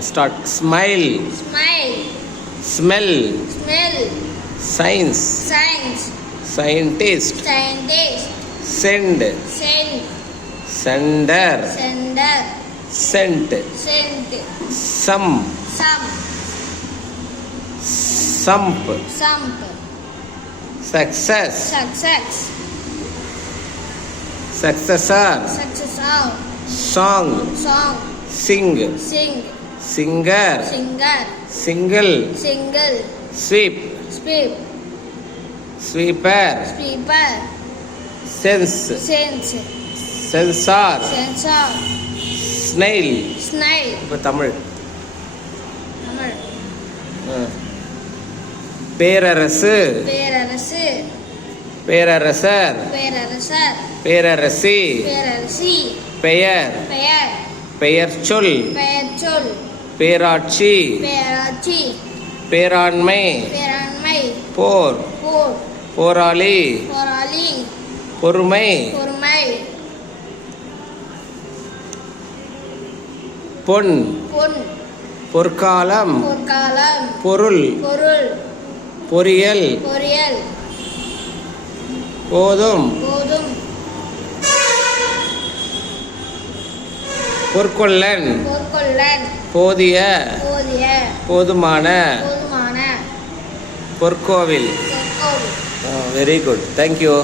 Start. Smile. Smile. Smell. Smell. Science. Science. Scientist. Scientist. Send. Send. Sender. Sender. Sent. Sent. Sum. Sum. Sump. Sump. Success. Success. Successor. Successor. Song. Song. Sing. Sing. Singer. Singer. Single. Single. Sweep. Sweep. Sweeper. Sweeper. Sense. Sense. Sensor. Sensor. Snail. Snail. இப்போ தமிழ். தமிழ். பேரரசு. பேரரசு. பேரரசர். பேரரசர். பேரரசி. பேரரசி. பெயர். பெயர். பெயர்ச்சொல். பெயர்ச்சொல். பேராட்சி. பேராட்சி. பேராண்மை. பேராண்மை. போர். போர். போராளி. போராளி. பொறுமை. பொறுமை. பொன். பொன். பொற்காலம். பொற்காலம். பொருள். பொருள். பொறியல். பொரியல். போதும். போதும். பொற்கொல்லன். பொற்கொல்லன். போதிய. போதிய. போதுமான. போதுமான. பொற்கோவில். பொற்கோவில். Very good. தேங்க்யூ.